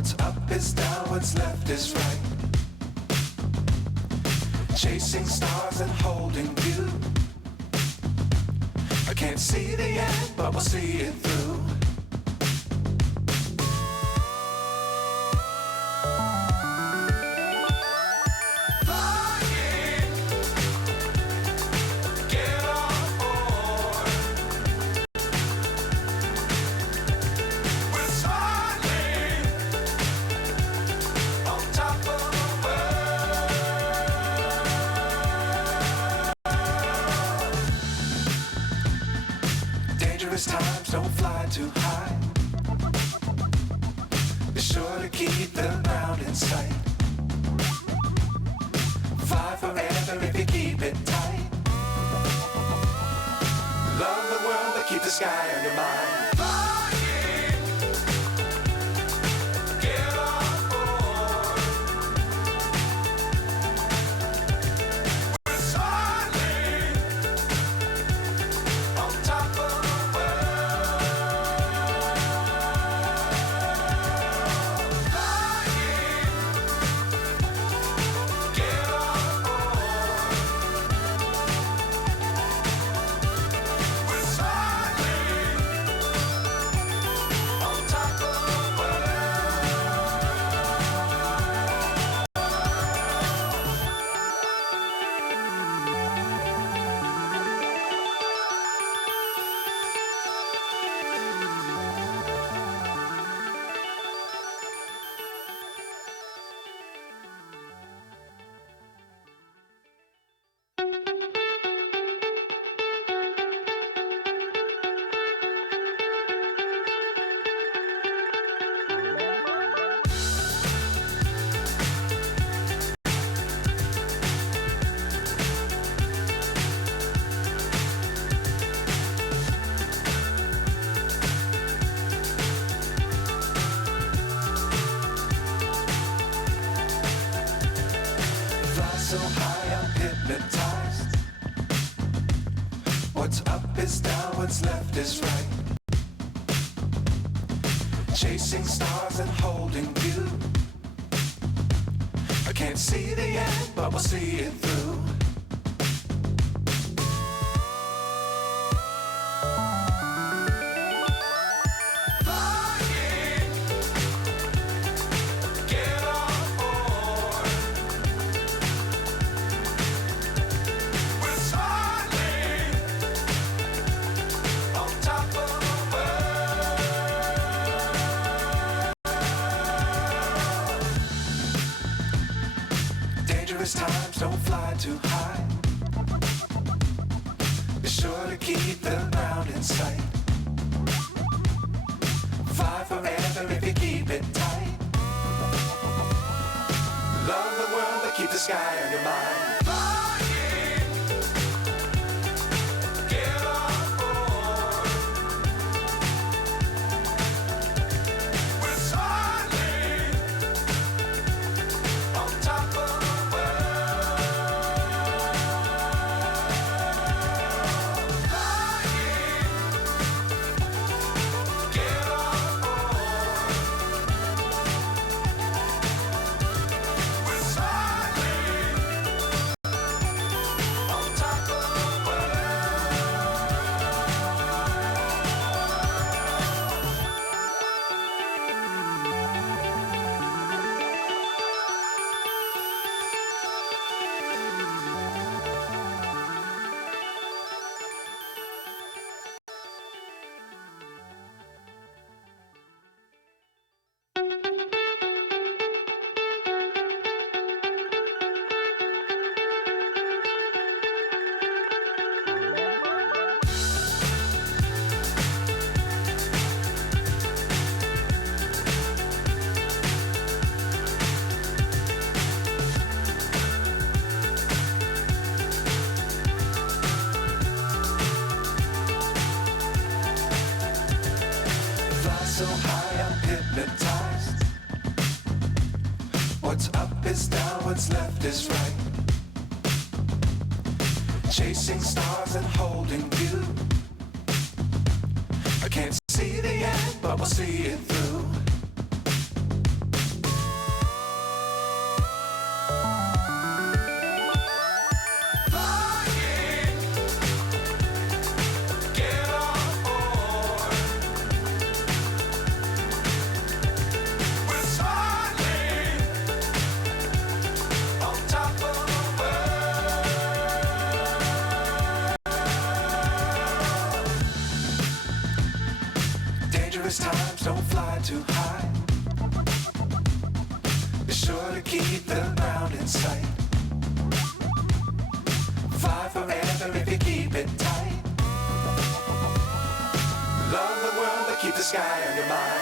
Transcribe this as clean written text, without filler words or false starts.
What's up is down, what's left is right. Chasing stars and holding you. I can't see the end, but we'll see it through. Times don't fly too high. Be sure to keep the ground in sight. Fly forever if you keep it tight. Love the world but keep the sky on your mind. So high I'm hypnotized. What's up is down, what's left is right. Chasing stars and holding you. I can't see the end, but we'll see it through. Times don't fly too high. Be sure to keep the ground in sight. Fly forever if you keep it tight. Love the world but keep the sky on your mind. So high I'm hypnotized. What's up is down, what's left is right. Chasing stars and holding you. I can't see the end, but we'll see it through. dreams don't fly too high. Be sure to keep the ground in sight. Fly forever if you keep it tight. Love the world, but keep the sky on your mind.